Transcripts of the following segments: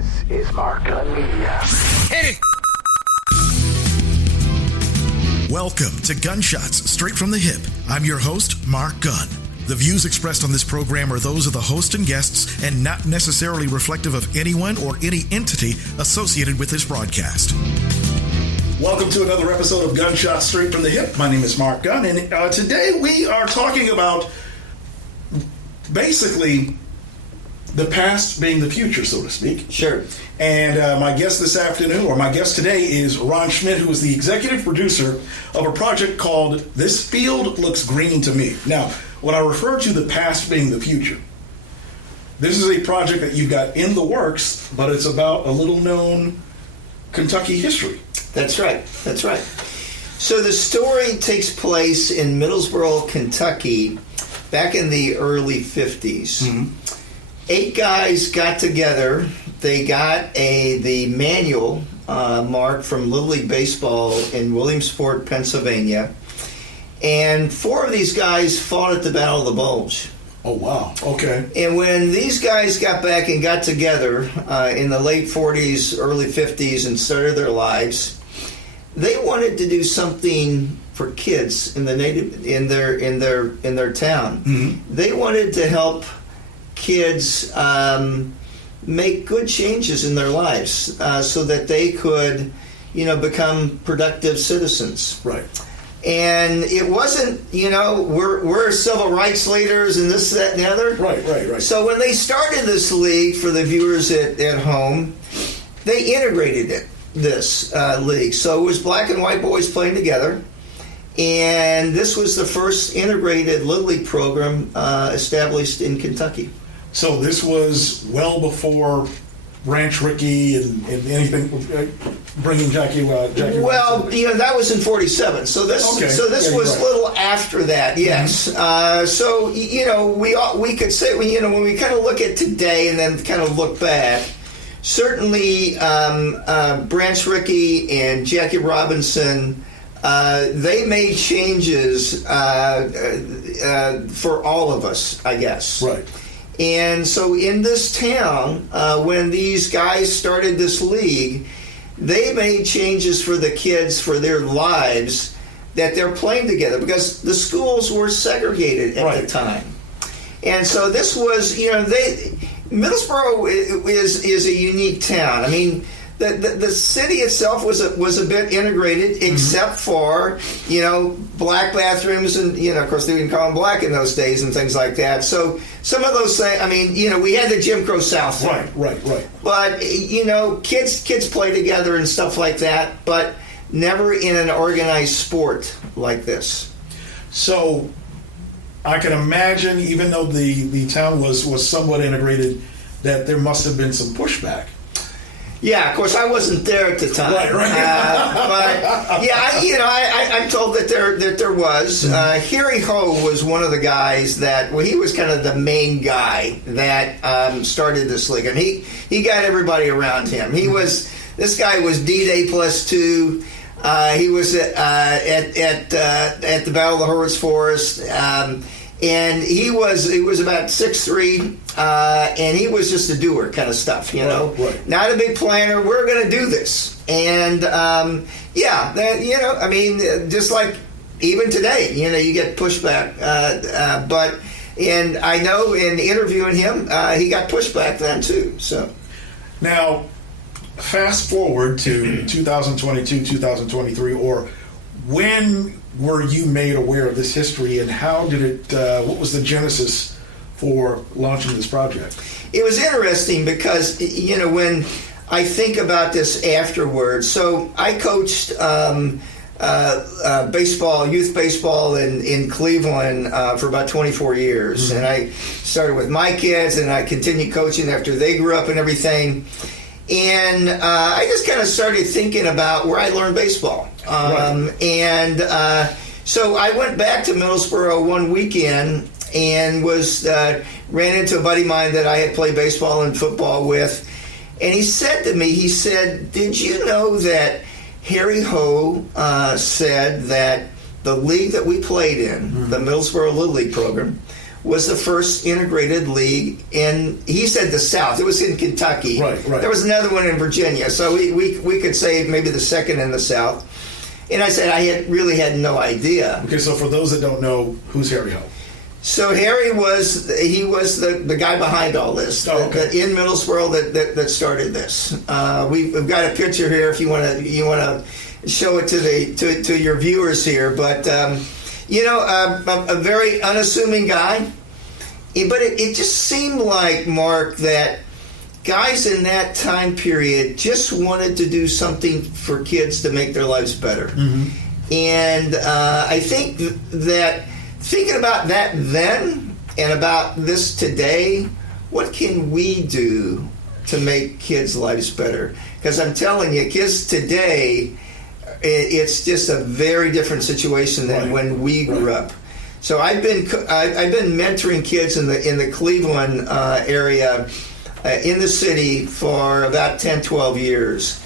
This is Mark Gunn Media. Hit it! Welcome to Gunshots Straight from the Hip. I'm your host, Mark Gunn. The views expressed on this program are those of the host and guests and not necessarily reflective of anyone or any entity associated with this broadcast. Welcome to another episode of Gunshots Straight from the Hip. My name is Mark Gunn, and today we are talking about basically the past being the future, so to speak. Sure. And my guest this afternoon, or my guest today, is Ron Schmidt, who is the executive producer of a project called This Field Looks Green to Me. Now, when I refer to the past being the future, this is a project that you've got in the works, but it's about a little-known Kentucky history. That's right. That's right. So the story takes place in Middlesboro, Kentucky, back in the early 50s. Mm-hmm. 8 guys got together. They got the manual marked from Little League Baseball in Williamsport, Pennsylvania. And 4 of these guys fought at the Battle of the Bulge. Oh, wow. Okay. And when these guys got back and got together in the late 40s, early 50s, and started their lives, they wanted to do something for kids in their town. Mm-hmm. They wanted to help kids make good changes in their lives so that they could, become productive citizens. Right. And it wasn't, we're civil rights leaders and this, that, and the other. Right. So when they started this league, for the viewers at home, they integrated this league. So it was black and white boys playing together. And this was the first integrated Little League program established in Kentucky. So this was well before Ranch Rickey and anything, bringing Jackie. Well, that was in '47. So this was a little after that. Yes. Mm-hmm. So we could say when we kind of look at today and then kind of look back, certainly Branch Rickey and Jackie Robinson. They made changes for all of us, I guess. Right. And so in this town, when these guys started this league, they made changes for the kids for their lives that they're playing together because the schools were segregated at the time. And so this was, Middlesboro is a unique town. I mean, the city itself was a bit integrated, except for black bathrooms and of course they didn't call them black in those days and things like that. So some of those things. I mean, we had the Jim Crow South. Right. But kids play together and stuff like that, but never in an organized sport like this. So I can imagine, even though the town was somewhat integrated, that there must have been some pushback. Yeah, of course, I wasn't there at the time. Right. But yeah, I'm told that there was. Harry Ho was one of the guys he was kind of the main guy that started this league, and he got everybody around him. This guy was D-Day +2. He was at the Battle of the Hurwitz Forest. And he was about 6'3", and he was just a doer kind of stuff, Right. Not a big planner. We're going to do this, and just like even today, you get pushback. And I know in interviewing him, he got pushback then too. So now, fast forward to 2022, 2023, or when were you made aware of this history, and how did it? What was the genesis for launching this project? It was interesting because when I think about this afterwards. So I coached baseball, youth baseball in Cleveland for about 24 years, and I started with my kids, and I continued coaching after they grew up and everything. And I just kind of started thinking about where I learned baseball. So I went back to Middlesboro one weekend and ran into a buddy of mine that I had played baseball and football with. And he said to me, did you know that Harry Ho said that the league that we played in, the Middlesboro Little League program, was the first integrated league in, he said the South. It was in Kentucky. Right. There was another one in Virginia. So we could say maybe the second in the South. And I said I really had no idea. Okay, so for those that don't know, who's Harry Ho? So Harry was the guy behind all this, in Middlesboro that started this. We've got a picture here if you want to show it to your viewers here. But a very unassuming guy. But it just seemed like, Mark, that guys in that time period just wanted to do something for kids to make their lives better. Mm-hmm. And I think that thinking about that then and about this today, what can we do to make kids' lives better? Because I'm telling you, kids today, it's just a very different situation than when we grew up. So I've been mentoring kids in the Cleveland area, in the city for about 10, 12 years,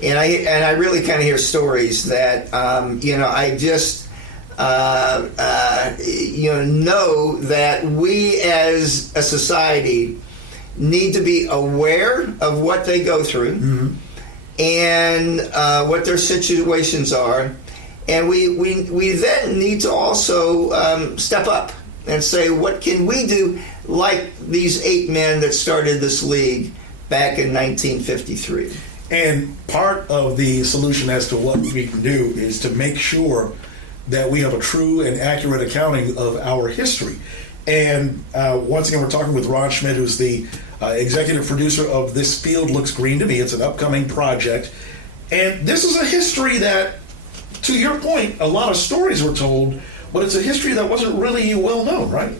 and I really kind of hear stories that I just know that we as a society need to be aware of what they go through. Mm-hmm. And what their situations are, and we then need to also step up and say, what can we do, like these 8 men that started this league back in 1953. And part of the solution as to what we can do is to make sure that we have a true and accurate accounting of our history. And once again, we're talking with Ron Schmidt, who's the executive producer of This Field Looks Green to Me. It's an upcoming project. And this is a history that, to your point, a lot of stories were told, but it's a history that wasn't really well known, right?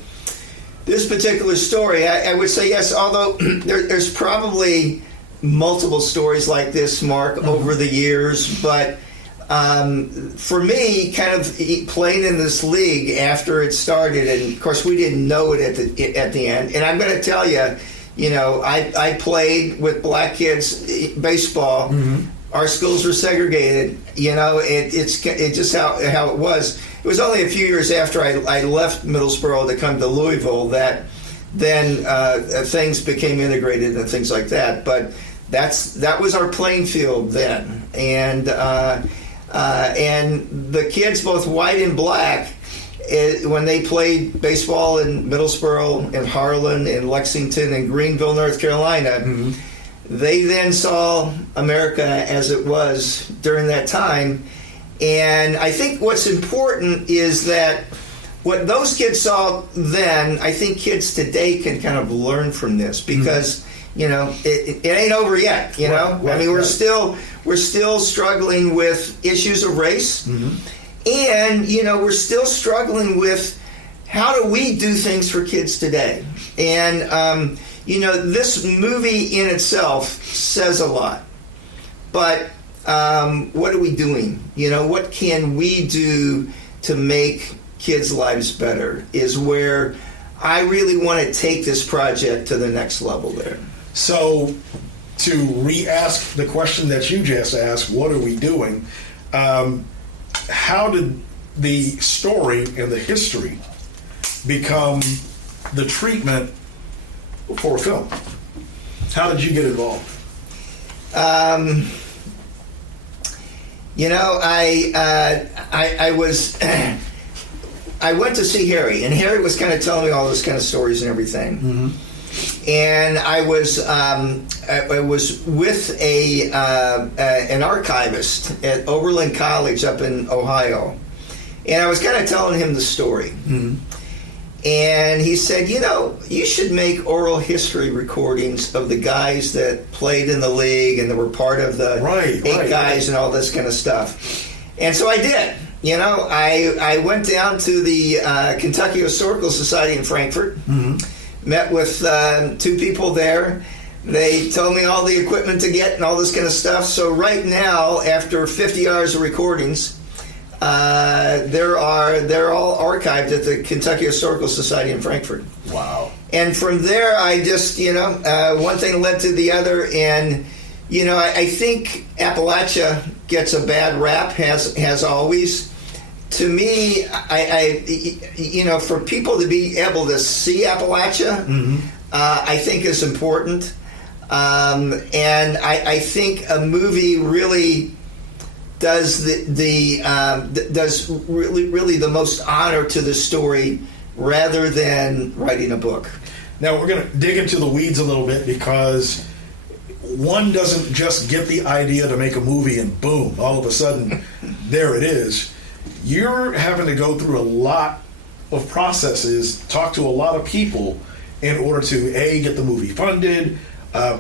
This particular story, I would say yes, although there's probably multiple stories like this, Mark, over the years. But for me, kind of playing in this league after it started, and of course we didn't know it at the end. And I'm going to tell you, I played with black kids baseball. Mm-hmm. Our schools were segregated. It's just how it was. It was only a few years after I left Middlesboro to come to Louisville that then things became integrated and things like that. But that was our playing field then, and the kids, both white and black, when they played baseball in Middlesboro, in Harlan, in Lexington, in Greenville, North Carolina. Mm-hmm. They then saw America as it was during that time. And I think what's important is that what those kids saw then, I think kids today can kind of learn from this, because it ain't over yet. Right, I mean, we're still struggling with issues of race, mm-hmm. and we're still struggling with how do we do things for kids today. And this movie in itself says a lot, but what are we doing? What can we do to make kids' lives better is where I really want to take this project to the next level there. So to re-ask the question that you just asked, what are we doing? How did the story and the history become the treatment for a film? How did you get involved? I was I went to see Harry, and Harry was kind of telling me all those kind of stories and everything. Mm-hmm. And I was with an archivist at Oberlin College up in Ohio, and I was kind of telling him the story. Mm-hmm. And he said, you should make oral history recordings of the guys that played in the league and that were part of the eight guys and all this kind of stuff. And so I did. I went down to the Kentucky Historical Society in Frankfort, mm-hmm. met with 2 people there. They told me all the equipment to get and all this kind of stuff. So right now, after 50 hours of recordings, they're all archived at the Kentucky Historical Society in Frankfurt. Wow. And from there, I just, one thing led to the other. And, I think Appalachia gets a bad rap, has always. to me, for people to be able to see Appalachia, I think is important. And I think a movie really does does really the most honor to the story rather than writing a book. Now we're going to dig into the weeds a little bit, because one doesn't just get the idea to make a movie and boom, all of a sudden there it is. You're having to go through a lot of processes, talk to a lot of people in order to A, get the movie funded,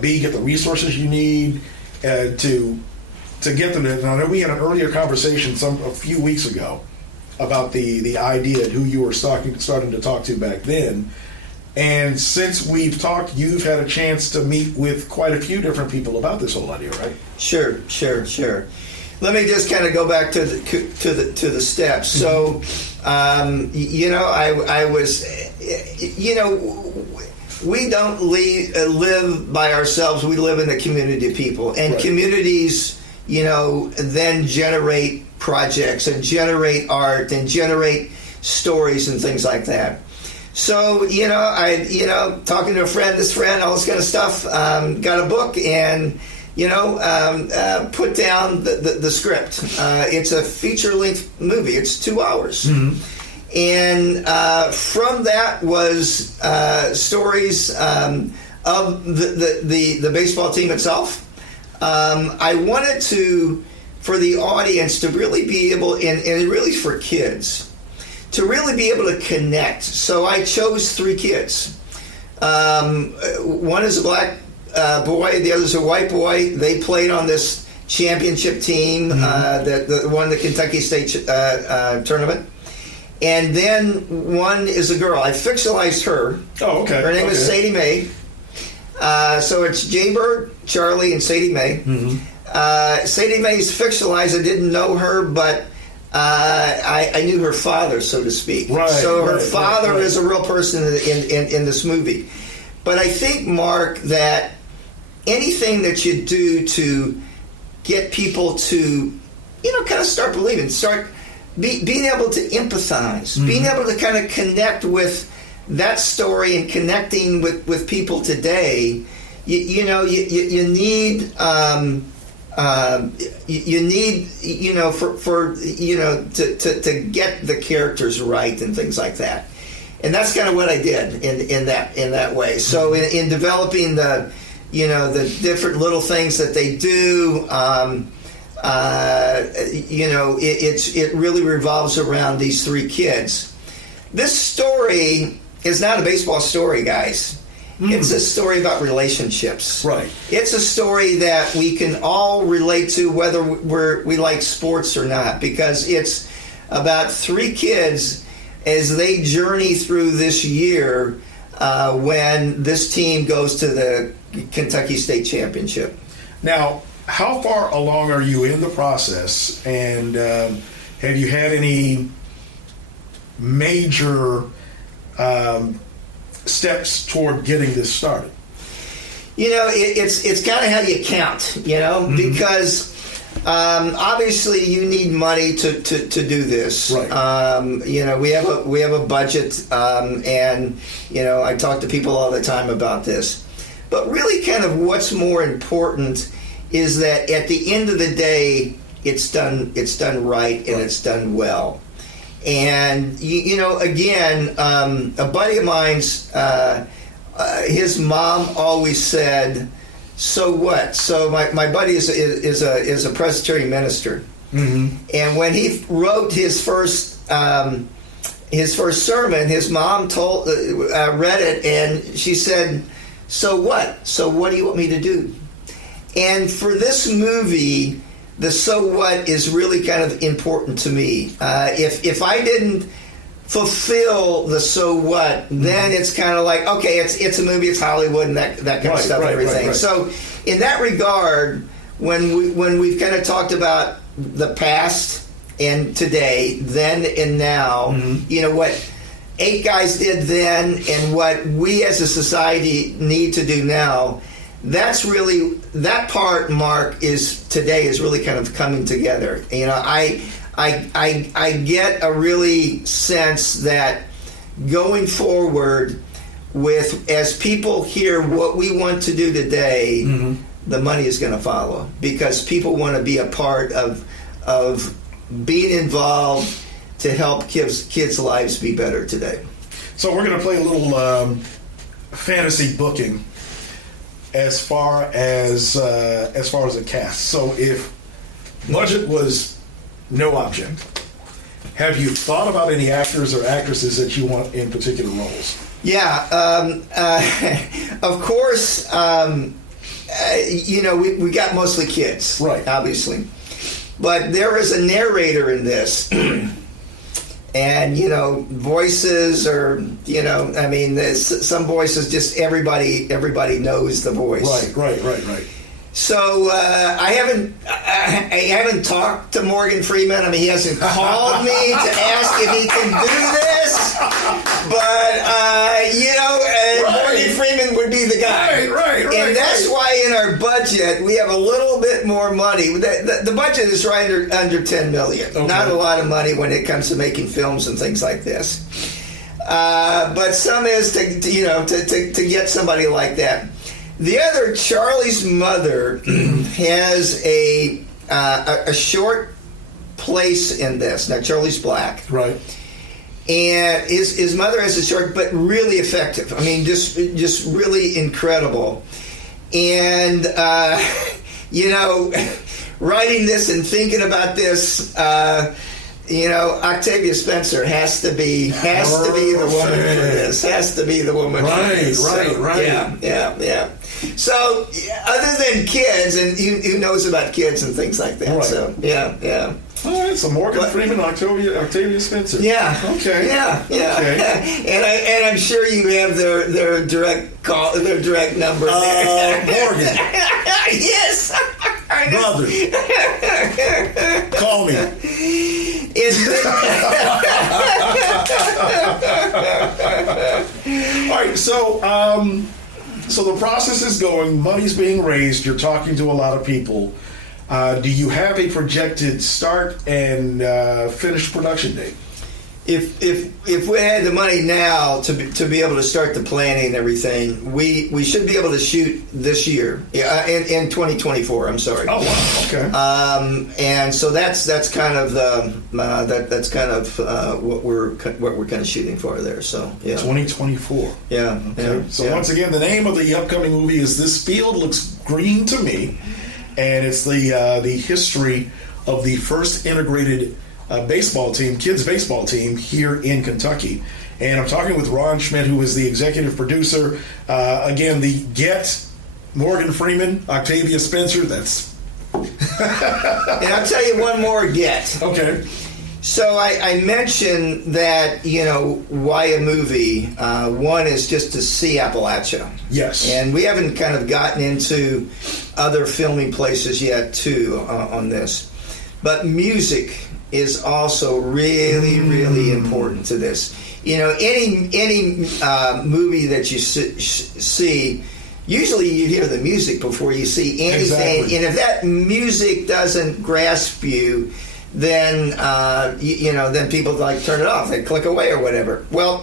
B, get the resources you need to get them there. Now, I know we had an earlier conversation a few weeks ago about the idea and who you were starting to talk to back then. And since we've talked, you've had a chance to meet with quite a few different people about this whole idea, right? Sure. Let me just kind of go back to the steps. So, I was, we don't live by ourselves. We live in a community of people, and right. Communities, then generate projects and generate art and generate stories and things like that. So, talking to a friend, all this kind of stuff, got a book and, put down the script. It's a feature-length movie. It's 2 hours. Mm-hmm. And from that was stories of the baseball team itself. I wanted for the audience to really be able, and really for kids, to really be able to connect. So I chose 3 kids. One is a black boy, the other's a white boy. They played on this championship team that won the Kentucky State tournament. And then one is a girl. I fictionalized her. Oh, okay. Her name is Sadie Mae. So it's Jaybird, Charlie, and Sadie Mae. Mm-hmm. Sadie Mae's fictionalized. I didn't know her, but I knew her father, so to speak. Right. So her father is a real person in this movie. But I think, Mark, that anything that you do to get people to, kind of start believing, being able to empathize, mm-hmm. being able to kind of connect with that story and connecting with people today, you need to get the characters right and things like that. And that's kind of what I did in that way. So in developing the different little things that they do, it really revolves around these 3 kids. This story is not a baseball story, guys. It's a story about relationships. Right. It's a story that we can all relate to, whether we like sports or not, because it's about 3 kids as they journey through this year when this team goes to the Kentucky State Championship. Now, how far along are you in the process, and have you had any major steps toward getting this started? It's kind of how you count, mm-hmm. because obviously you need money to do this. Right. We have a budget, and I talk to people all the time about this. But really, kind of what's more important is that at the end of the day, it's done right and it's done well. And again, a buddy of mine's, his mom always said, "So what?" So my buddy is a Presbyterian minister, mm-hmm. and when he wrote his first sermon, his mom read it, and she said, "So what? So what do you want me to do?" And for this movie, the so what is really kind of important to me. If I didn't fulfill the so what, then it's kind of like, okay, it's a movie, it's Hollywood, and that kind of stuff and everything. Right. So in that regard, when we've kind of talked about the past and today, then and now, mm-hmm. What 8 guys did then and what we as a society need to do now, that's really, that part, Mark, is really kind of coming together. I I get a really sense that going forward, as people hear what we want to do today, the money is going to follow, because people want to be a part of being involved to help kids' lives be better today. So we're going to play a little fantasy booking as far as the cast. So if budget was no object, have you thought about any actors or actresses that you want in particular roles? Yeah, of course. We got mostly kids, right? Obviously, but there is a narrator in this. And, voices are, there's some voices just everybody knows the voice. Right. So I haven't talked to Morgan Freeman. I mean, he hasn't called me to ask if he can do this. But, Morgan Freeman would be the guy. Right. And that's why in our budget, we have a little bit more money. The budget is right under $10 million. Okay. Not a lot of money when it comes to making films and things like this. But some is to get somebody like that. The other, Charlie's mother, has a short place in this. Now, Charlie's black. Right. And his mother has a short, but really effective. I mean, just really incredible. And, writing this and thinking about this, Octavia Spencer has to be the woman for this. Has to be the woman for this. Right. Yeah. So, other than kids, and who knows about kids and things like that. Right. So, yeah. All right, so Morgan Freeman, Octavia Spencer. Yeah. Okay. Yeah. Okay. And I'm sure you have their direct call, their direct number. Morgan. Yes. Brother. Call me. All right, so the process is going, money's being raised, you're talking to a lot of people. Do you have a projected start and finish production date? If we had the money now to be able to start the planning and everything, we should be able to shoot this year, in 2024. I'm sorry. Oh wow, okay. And so that's kind of what we're kind of shooting for there. So yeah, 2024. Yeah. Okay. Yeah, so once again, the name of the upcoming movie is "This Field Looks Green to Me," and it's the history of the first integrated baseball team, kids baseball team here in Kentucky. And I'm talking with Ron Schmidt, who is the executive producer. Again, the Get, Morgan Freeman, Octavia Spencer, that's... And I'll tell you one more Get. Okay. So I mentioned that, why a movie? One is just to see Appalachia. Yes. And we haven't kind of gotten into other filming places yet, too, on this. But music is also really, really important to this. Any movie that you see, usually you hear the music before you see anything. Exactly. And if that music doesn't grasp you, then then people turn it off, they click away or whatever. Well,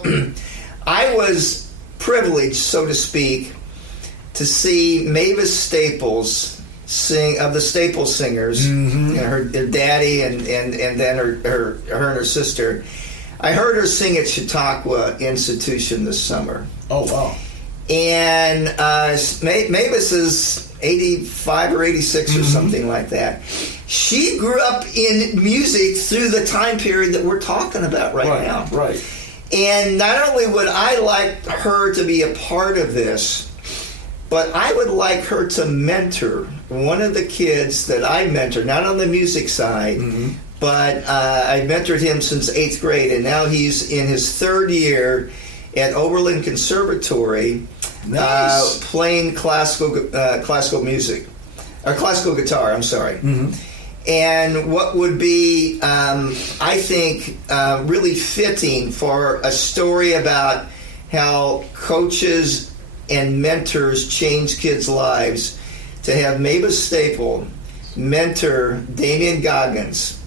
I was privileged, so to speak, to see Mavis Staples sing, of the Staples Singers, her daddy and then her and her sister. I heard her sing at Chautauqua Institution this summer. Oh wow! And Mavis is 85 or 86 or something like that. She grew up in music through the time period that we're talking about right now. Right. And not only would I like her to be a part of this, but I would like her to mentor one of the kids that I mentored, not on the music side, but I mentored him since 8th grade, and now he's in his third year at Oberlin Conservatory, playing classical music, or classical guitar, I'm sorry. And what would be, I think, really fitting for a story about how coaches and mentors change kids' lives, to have Mavis Staple mentor Damian Goggins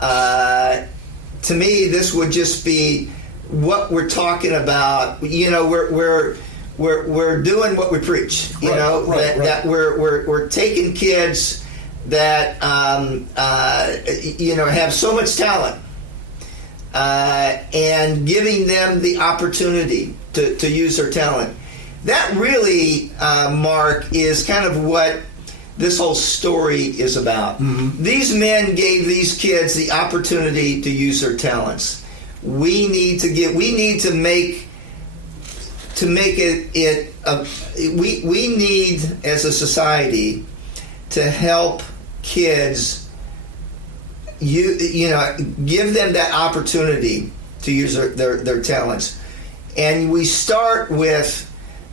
to me, this would just be what we're talking about. You know, we're doing what we preach. You know, that we're taking kids that you know, have so much talent, and giving them the opportunity to use their talent. That really, Mark, is kind of what this whole story is about. Mm-hmm. These men gave these kids the opportunity to use their talents. We need to make it we need, as a society, to help kids, you know, give them that opportunity to use their talents. And we start with,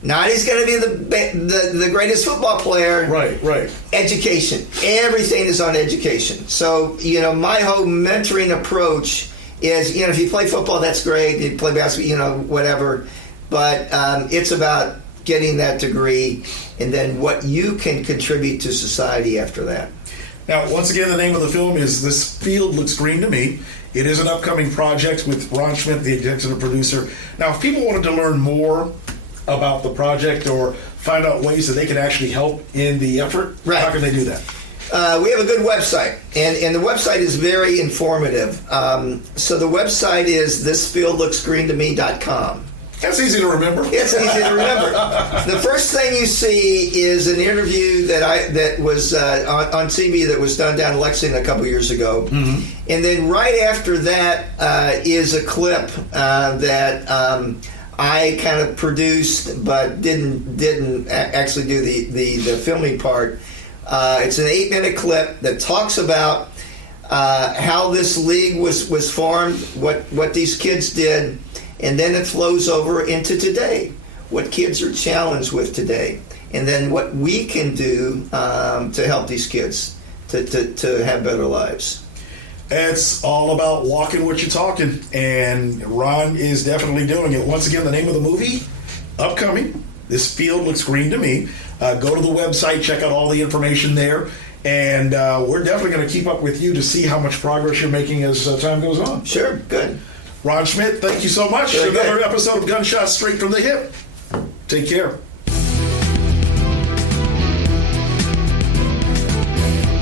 not he's going to be the greatest football player. Right. Education. Everything is on education. So, you know, my whole mentoring approach is, you know, if you play football, that's great. You play basketball, you know, whatever. But it's about getting that degree and then what you can contribute to society after that. Now, once again, the name of the film is This Field Looks Green to Me. It is an upcoming project with Ron Schmidt, the executive producer. Now, if people wanted to learn more about the project or find out ways that they can actually help in the effort, how can they do that? We have a good website, and the website is very informative. So the website is thisfieldlooksgreen2me.com. That's easy to remember. It's easy to remember. The first thing you see is an interview that was on TV that was done down in Lexington a couple years ago, mm-hmm. And then right after that is a clip that I kind of produced, but didn't actually do the filming part. It's an 8-minute clip that talks about how this league was formed, what these kids did. And then it flows over into today, what kids are challenged with today, and then what we can do to help these kids to have better lives. It's all about walking what you're talking, and Ron is definitely doing it. Once again, the name of the movie, upcoming, This Field Looks Green to Me. Go to the website, check out all the information there, and we're definitely going to keep up with you to see how much progress you're making as time goes on. Sure, good. Ron Schmidt, thank you so much. Very Another good. episode of Gunshots Straight from the Hip. Take care.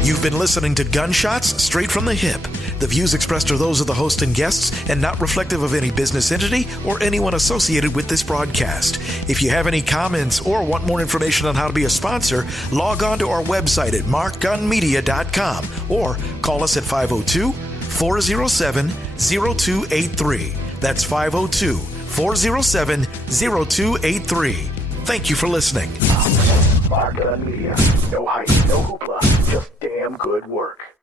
You've been listening to Gunshots Straight from the Hip. The views expressed are those of the host and guests and not reflective of any business entity or anyone associated with this broadcast. If you have any comments or want more information on how to be a sponsor, log on to our website at markgunmedia.com or call us at 502-407-0283. That's 502-407-0283. Thank you for listening. Mark Gun Media. No hype, no hoopla, just damn good work.